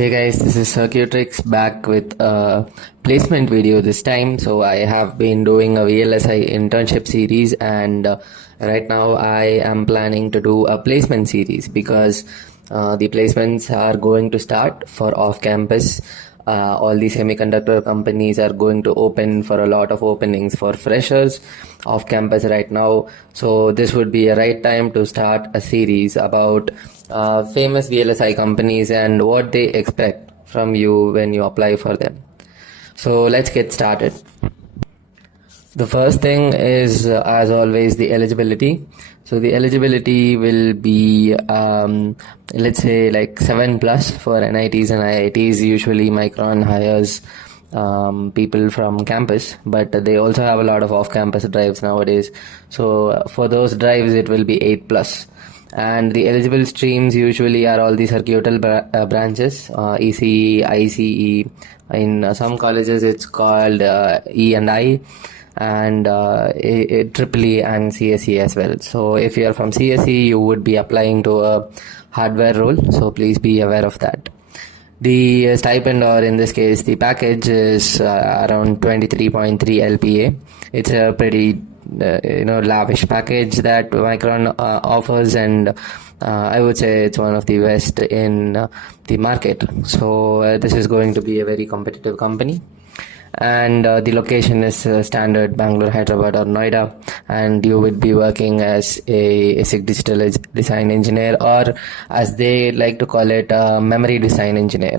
Hey guys, this is Circuitrix back with a placement video this time. So I have been doing a VLSI internship series, and right now I am planning to do a placement series because the placements are going to start for off-campus. All the semiconductor companies are going to open for a lot of openings for freshers off campus right now. So this would be a right time to start a series about famous VLSI companies and what they expect from you when you apply for them. So let's get started. The first thing is, as always, the eligibility. So the eligibility will be, let's say like 7+ for NITs and IITs. Usually Micron hires people from campus, but they also have a lot of off-campus drives nowadays. So for those drives, it will be 8+. And the eligible streams usually are all the circuital branches, ECE, ICE. In some colleges, it's called E&I. And EEE and CSE as well. So if you are from CSE, you would be applying to a hardware role, so please be aware of that. The stipend, or in this case the package, is around 23.3 LPA. It's a pretty lavish package that Micron offers, and I would say it's one of the best in the market. So this is going to be a very competitive company. And the location is standard Bangalore, Hyderabad or Noida, and you would be working as a ASIC digital design engineer, or as they like to call it, memory design engineer.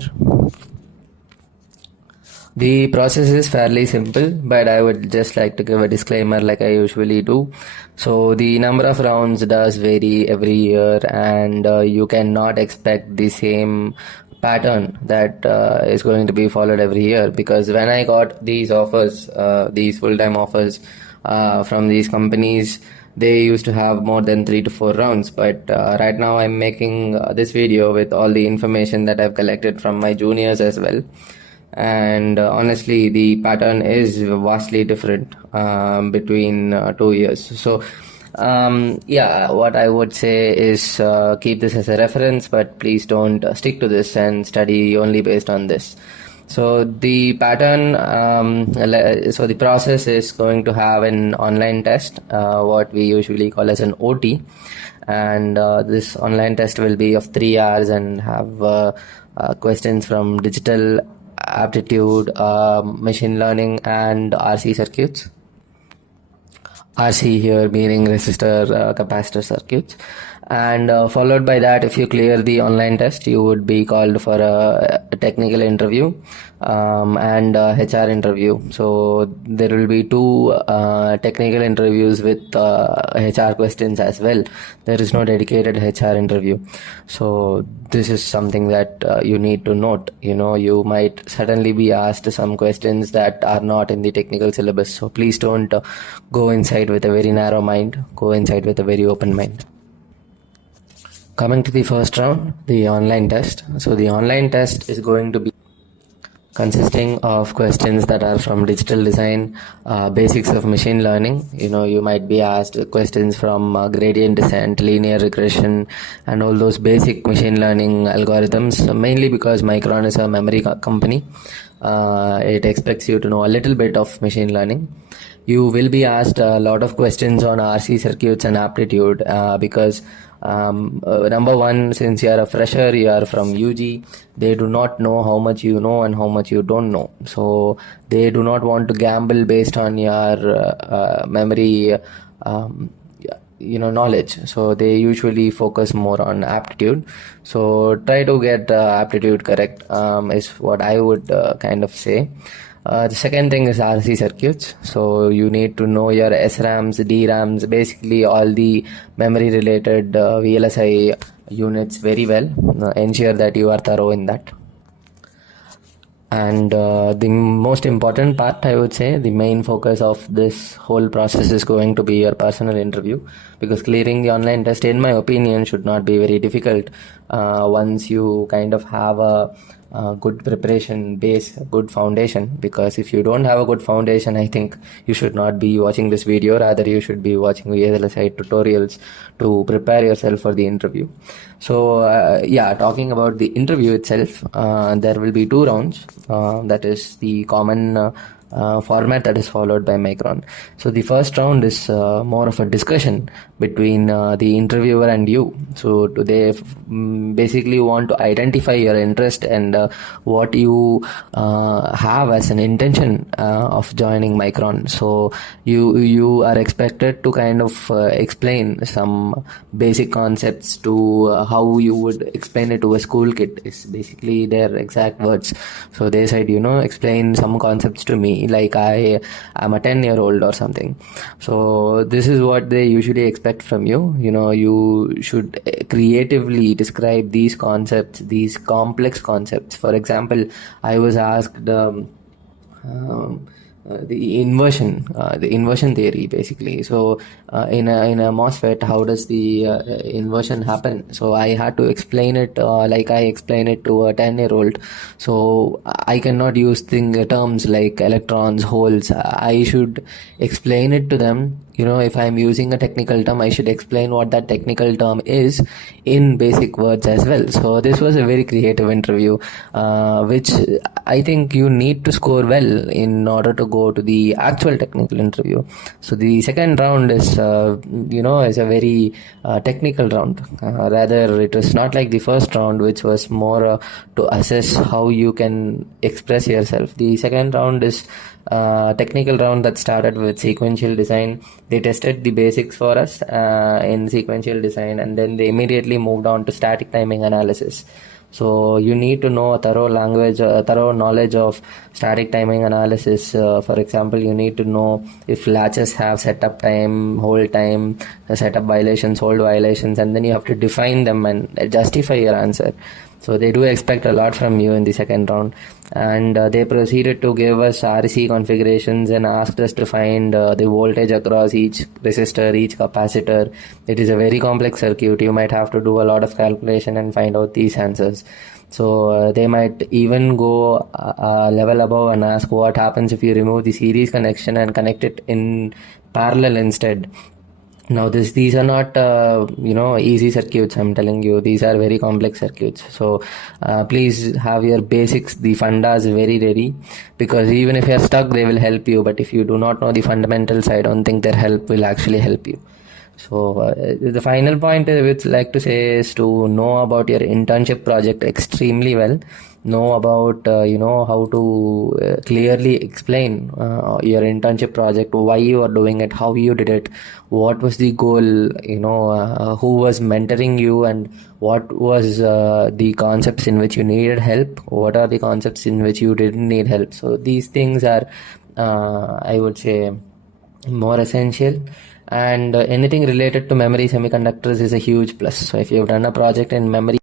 The process is fairly simple, but I would just like to give a disclaimer like I usually do. So the number of rounds does vary every year, and you cannot expect the same pattern that is going to be followed every year, because when I got these offers, these full-time offers from these companies, they used to have more than 3 to 4 rounds. But right now I'm making this video with all the information that I've collected from my juniors as well. And honestly, the pattern is vastly different between 2 years. So what I would say is keep this as a reference, but please don't stick to this and study only based on this. So the pattern, so the process is going to have an online test, what we usually call as an OT, and this online test will be of 3 hours and have questions from digital aptitude, machine learning, and RC circuits. RC here meaning resistor capacitor circuits, and followed by that, if you clear the online test, you would be called for a technical interview and a HR interview. So there will be 2 technical interviews with HR questions as well. There is no dedicated HR interview. So this is something that you need to note. You might suddenly be asked some questions that are not in the technical syllabus. So please don't go inside with a very narrow mind. Go inside with a very open mind. Coming to the first round, the online test. So the online test is going to be consisting of questions that are from digital design, basics of machine learning. You might be asked questions from gradient descent, linear regression, and all those basic machine learning algorithms, mainly because Micron is a memory company. It expects you to know a little bit of machine learning. You will be asked a lot of questions on RC circuits and aptitude, because number one, since you are a fresher, you are from UG, they do not know how much you know and how much you don't know. So they do not want to gamble based on your memory knowledge. So they usually focus more on aptitude. So try to get aptitude correct, is what I would kind of say. The second thing is RC circuits. So you need to know your SRAMs, DRAMs, basically all the memory related VLSI units very well. Ensure that you are thorough in that. And the most important part, I would say, the main focus of this whole process is going to be your personal interview, because clearing the online test, in my opinion, should not be very difficult. once you kind of have a good preparation base, a good foundation. Because if you don't have a good foundation, I think you should not be watching this video. Rather, you should be watching VLSI tutorials to prepare yourself for the interview. So yeah, talking about the interview itself, there will be 2 rounds. That is the common format that is followed by Micron. So the first round is more of a discussion between the interviewer and you. So they basically want to identify your interest and what you have as an intention of joining Micron. So you are expected to kind of explain some basic concepts to how you would explain it to a school kid, is basically their exact words. So they said, explain some concepts to me like I am a 10-year-old or something. So this is what they usually expect from you. You should creatively describe these concepts, these complex concepts. For example, I was asked the inversion theory, basically. So in a MOSFET, how does the inversion happen? So I had to explain it like I explain it to a 10-year-old. So I cannot use terms like electrons, holes. I should explain it to them. If I'm using a technical term, I should explain what that technical term is in basic words as well. So this was a very creative interview, which I think you need to score well in order to go to the actual technical interview. So the second round is, is a very technical round. Rather, it was not like the first round, which was more to assess how you can express yourself. The second round is technical round that started with sequential design. They tested the basics for us in sequential design, and then they immediately moved on to static timing analysis. So you need to know a thorough knowledge of static timing analysis. For example, you need to know if latches have setup time, hold time, setup violations, hold violations, and then you have to define them and justify your answer. So they do expect a lot from you in the second round. And they proceeded to give us RC configurations and asked us to find the voltage across each resistor, each capacitor. It is a very complex circuit. You might have to do a lot of calculation and find out these answers. So they might even go a level above and ask what happens if you remove the series connection and connect it in parallel instead. Now these are not easy circuits. I'm telling you, these are very complex circuits. So please have your basics, the fundas very ready, because even if you're stuck, they will help you. But if you do not know the fundamentals, I don't think their help will actually help you. So the final point I would like to say is to know about your internship project extremely well. Know about how to clearly explain your internship project, why you are doing it, how you did it, what was the goal, who was mentoring you, and what was the concepts in which you needed help, what are the concepts in which you didn't need help. So these things are I would say more essential. And anything related to memory semiconductors is a huge plus. So if you've done a project in memory